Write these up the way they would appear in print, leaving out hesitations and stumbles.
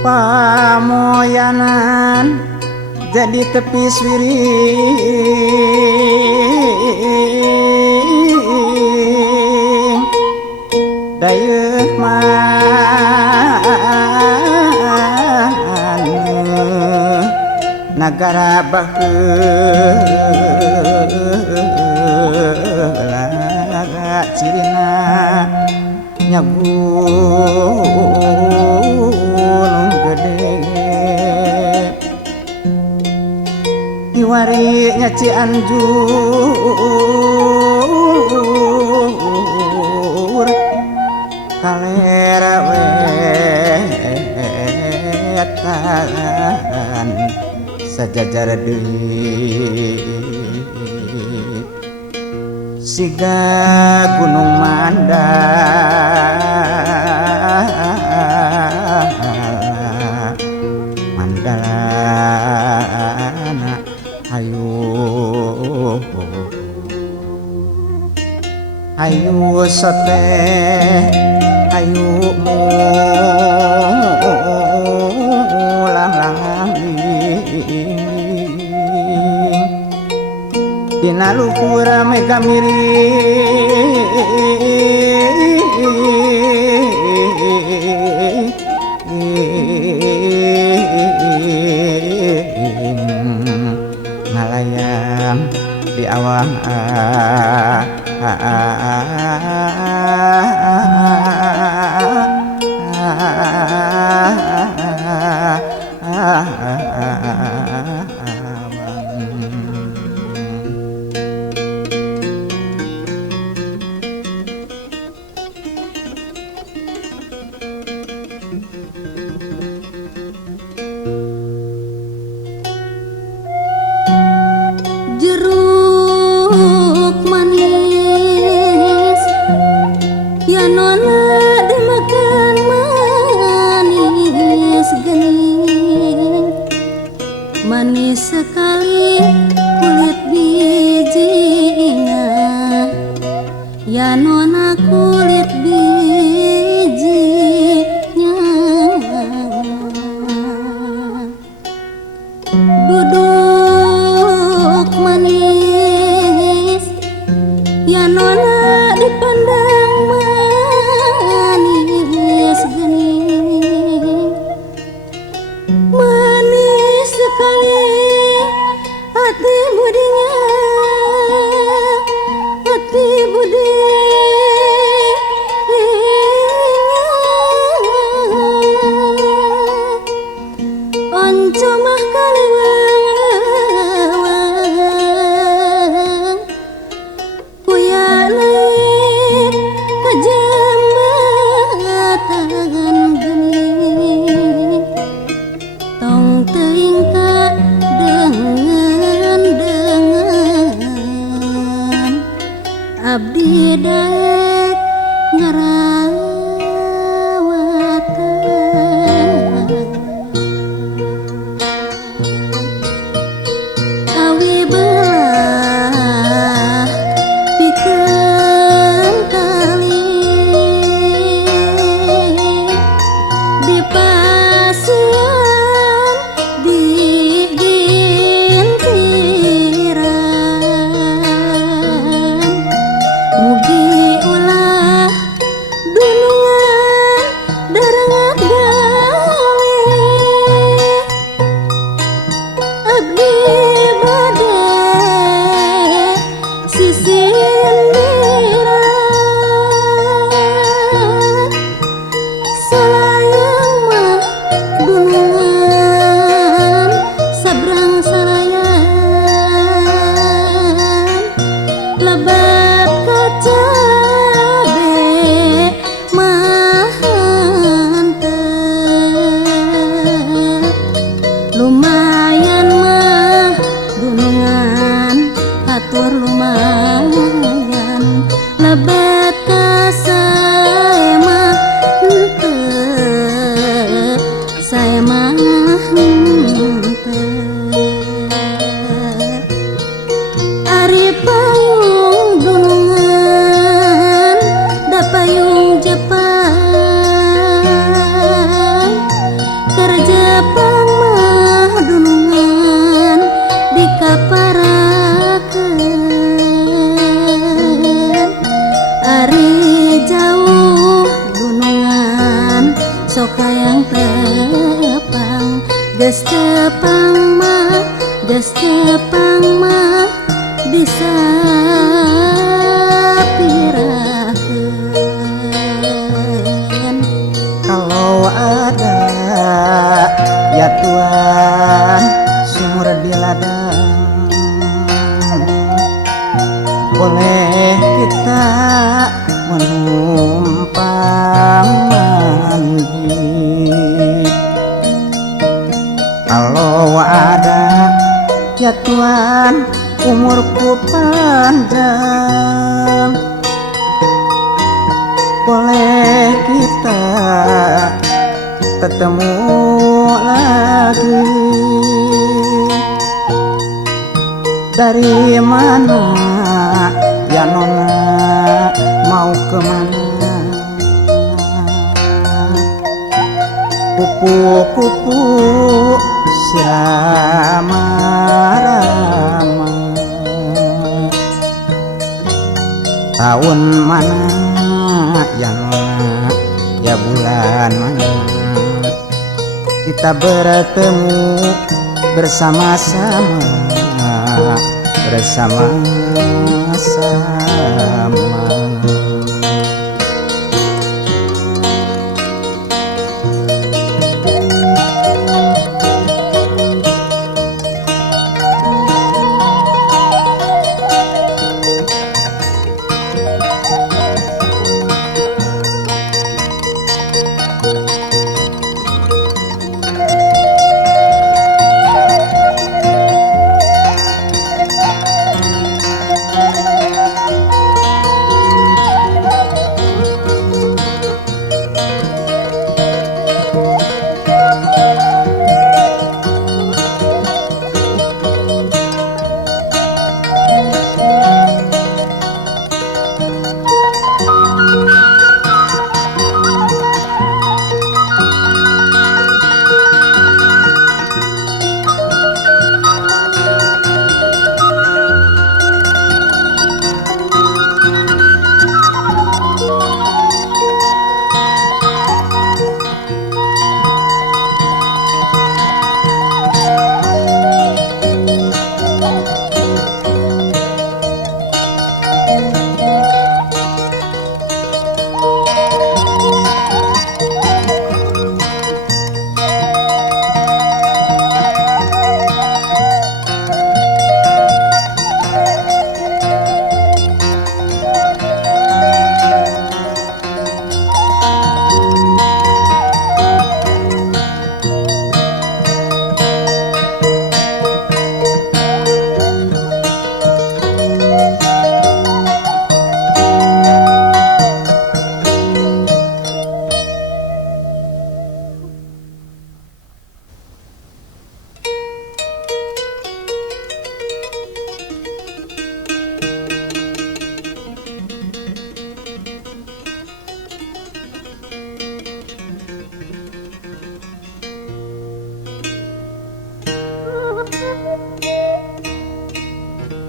pamoyanan jadi tepi swiring dayeuh maneuh nagara baheula cirina nya gunung gede iwari nya Cianjur kalera wetan sajajar deui siga Gunung Mandalana ayu sote ayu mulang dina luhur mega miring ngalayang di awang jeruk manis ya nona dimakan manis gening manis sekali kulit bijinya ya nona kulit bijinya duduk manis ya nona dipandang manis gening manis sekali hati budinya hati budi onco mah kaliwang puyalih kajambatan gening tong teuing ka dengan abdi daek ngarawatan kawibelah pikeun tali di pasieun di gintiran mugi ulah dunungan darangat gawe abdi bade sisindiran salayang mah dunungan sabrang salayan lebat kacabe mah henteu sok hayang tepang geus tepang mah bisa piraheun. Kalau ada ya Tuhan sumur di ladang, boleh kita menumpang mandi. Kalau ada ya Tuhan umurku panjang, boleh kita ketemu lagi. Dari mana ya Nona mau kemana? Kupu-kupu sirama-rama, tahun mana ya Nona, ya bulan mana kita bertemu bersama-sama, bersama-sama.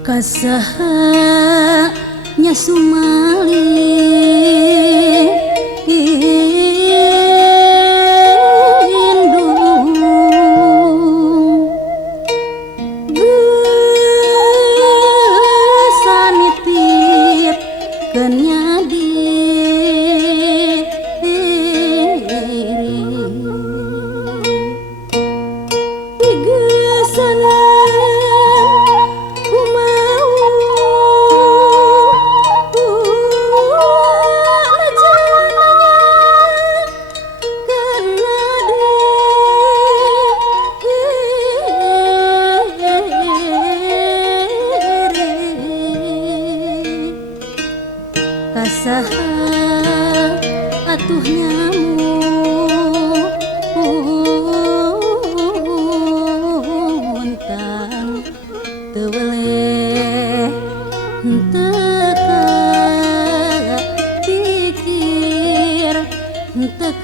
Kasaha nya Sumali indung geus sanitip keun nyadi kasaha atuh nyamun teu weleh teu pikir teu